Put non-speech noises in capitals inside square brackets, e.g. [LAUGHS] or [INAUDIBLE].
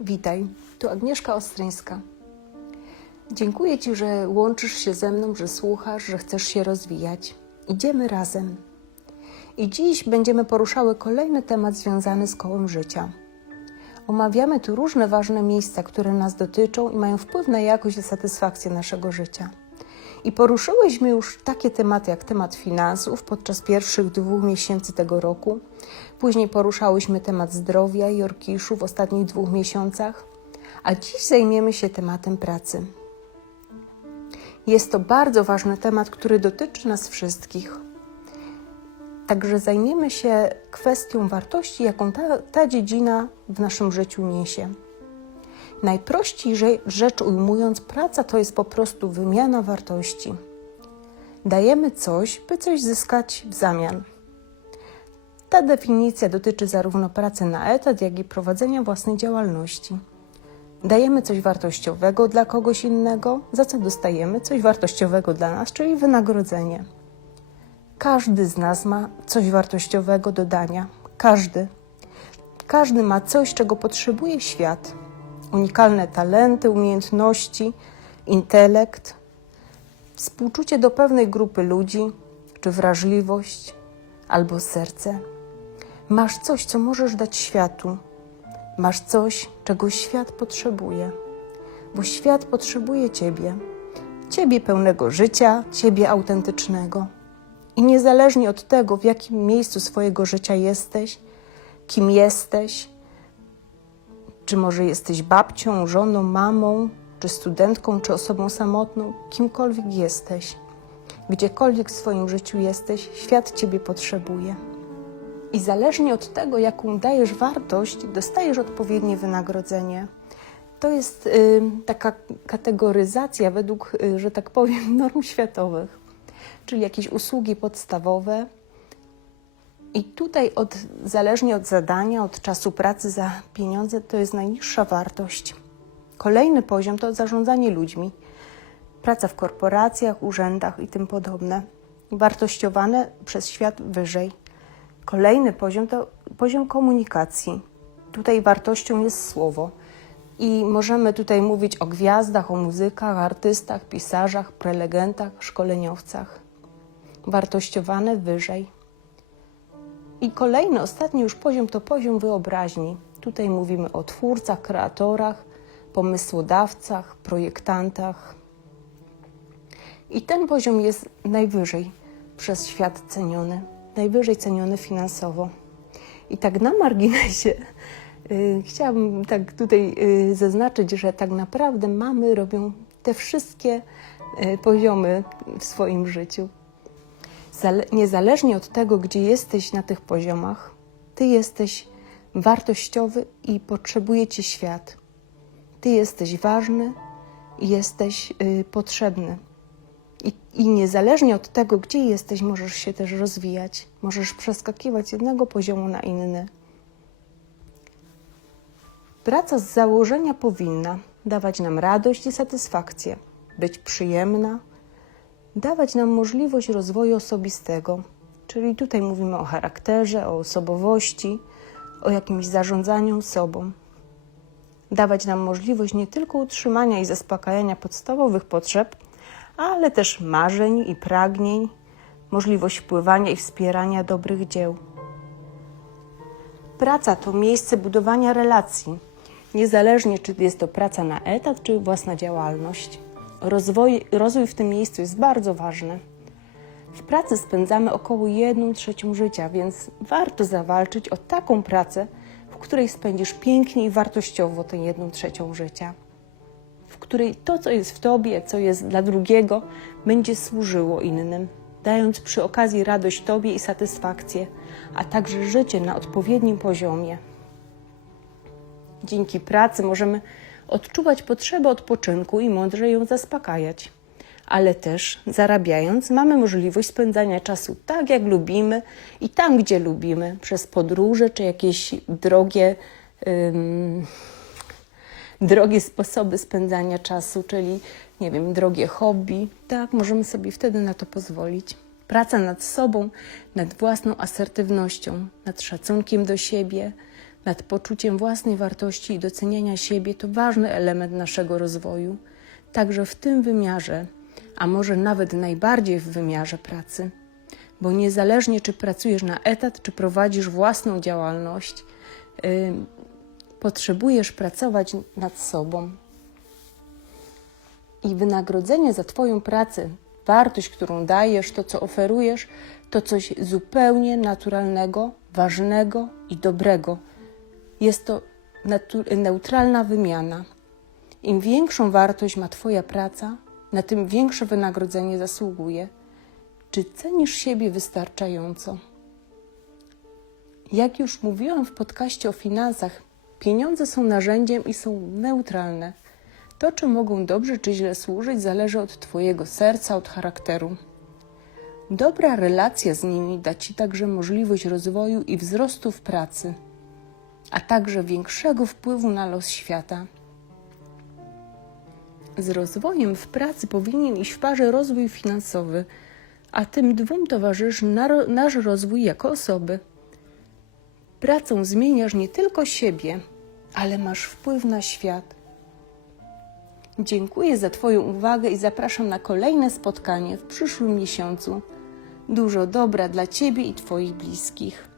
Witaj, tu Agnieszka Ostryńska. Dziękuję Ci, że łączysz się ze mną, że słuchasz, że chcesz się rozwijać. Idziemy razem. I dziś będziemy poruszały kolejny temat związany z kołem życia. Omawiamy tu różne ważne miejsca, które nas dotyczą i mają wpływ na jakość i satysfakcję naszego życia. I poruszyłyśmy już takie tematy jak temat finansów podczas pierwszych dwóch miesięcy tego roku. Później poruszałyśmy temat zdrowia i orkiszu w ostatnich dwóch miesiącach, a dziś zajmiemy się tematem pracy. Jest to bardzo ważny temat, który dotyczy nas wszystkich. Także zajmiemy się kwestią wartości, jaką ta, ta dziedzina w naszym życiu niesie. Najprościej rze- rzecz ujmując, praca to jest po prostu wymiana wartości. Dajemy coś, by coś zyskać w zamian. Ta definicja dotyczy zarówno pracy na etat, jak i prowadzenia własnej działalności. Dajemy coś wartościowego dla kogoś innego, za co dostajemy coś wartościowego dla nas, czyli wynagrodzenie. Każdy z nas ma coś wartościowego do dania. Każdy. Każdy ma coś, czego potrzebuje świat. Unikalne talenty, umiejętności, intelekt, współczucie do pewnej grupy ludzi, czy wrażliwość, albo serce. Masz coś, co możesz dać światu. Masz coś, czego świat potrzebuje, bo świat potrzebuje Ciebie. Ciebie pełnego życia, Ciebie autentycznego. I niezależnie od tego, w jakim miejscu swojego życia jesteś, kim jesteś, czy może jesteś babcią, żoną, mamą, czy studentką, czy osobą samotną, kimkolwiek jesteś, gdziekolwiek w swoim życiu jesteś, świat Ciebie potrzebuje. I zależnie od tego, jaką dajesz wartość, dostajesz odpowiednie wynagrodzenie. To jest y, taka kategoryzacja według, y, że tak powiem, [LAUGHS] norm światowych, czyli jakieś usługi podstawowe. I tutaj od, zależnie od zadania, od czasu pracy za pieniądze, to jest najniższa wartość. Kolejny poziom to zarządzanie ludźmi, praca w korporacjach, urzędach i tym podobne, wartościowane przez świat wyżej. Kolejny poziom to poziom komunikacji. Tutaj wartością jest słowo. I możemy tutaj mówić o gwiazdach, o muzykach, artystach, pisarzach, prelegentach, szkoleniowcach. Wartościowane wyżej. I kolejny, ostatni już poziom to poziom wyobraźni. Tutaj mówimy o twórcach, kreatorach, pomysłodawcach, projektantach. I ten poziom jest najwyżej przez świat ceniony, najwyżej ceniony finansowo. I tak na marginesie [LAUGHS] y, chciałabym tak tutaj y, zaznaczyć, że tak naprawdę mamy robią te wszystkie y, poziomy w swoim życiu. Zale- niezależnie od tego, gdzie jesteś na tych poziomach, ty jesteś wartościowy i potrzebuje cię świat. Ty jesteś ważny i jesteś y, potrzebny. I, I niezależnie od tego, gdzie jesteś, możesz się też rozwijać. Możesz przeskakiwać z jednego poziomu na inny. Praca z założenia powinna dawać nam radość i satysfakcję, być przyjemna, dawać nam możliwość rozwoju osobistego. Czyli tutaj mówimy o charakterze, o osobowości, o jakimś zarządzaniu sobą. Dawać nam możliwość nie tylko utrzymania i zaspokajania podstawowych potrzeb, ale też marzeń i pragnień, możliwość wpływania i wspierania dobrych dzieł. Praca to miejsce budowania relacji, niezależnie czy jest to praca na etat, czy własna działalność. Rozwój, rozwój w tym miejscu jest bardzo ważny. W pracy spędzamy około 1 trzecią życia, więc warto zawalczyć o taką pracę, w której spędzisz pięknie i wartościowo tę 1 trzecią życia. W której to, co jest w tobie, co jest dla drugiego, będzie służyło innym, dając przy okazji radość tobie i satysfakcję, a także życie na odpowiednim poziomie. Dzięki pracy możemy odczuwać potrzebę odpoczynku i mądrze ją zaspokajać. Ale też zarabiając, mamy możliwość spędzania czasu tak, jak lubimy i tam, gdzie lubimy, przez podróże czy jakieś drogie, ym, drogie sposoby spędzania czasu, czyli nie wiem, drogie hobby. Tak, możemy sobie wtedy na to pozwolić. Praca nad sobą, nad własną asertywnością, nad szacunkiem do siebie, nad poczuciem własnej wartości i doceniania siebie to ważny element naszego rozwoju, także w tym wymiarze, a może nawet najbardziej w wymiarze pracy. Bo niezależnie czy pracujesz na etat, czy prowadzisz własną działalność, yy, potrzebujesz pracować nad sobą. I wynagrodzenie za Twoją pracę, wartość, którą dajesz, to co oferujesz, to coś zupełnie naturalnego, ważnego i dobrego. Jest to neutralna wymiana. Im większą wartość ma Twoja praca, na tym większe wynagrodzenie zasługuje. Czy cenisz siebie wystarczająco? Jak już mówiłam w podcaście o finansach, pieniądze są narzędziem i są neutralne. To, czy mogą dobrze czy źle służyć, zależy od Twojego serca, od charakteru. Dobra relacja z nimi da Ci także możliwość rozwoju i wzrostu w pracy, a także większego wpływu na los świata. Z rozwojem w pracy powinien iść w parze rozwój finansowy, a tym dwóm towarzyszy nasz rozwój jako osoby. Pracą zmieniasz nie tylko siebie, ale masz wpływ na świat. Dziękuję za Twoją uwagę i zapraszam na kolejne spotkanie w przyszłym miesiącu. Dużo dobra dla Ciebie i Twoich bliskich.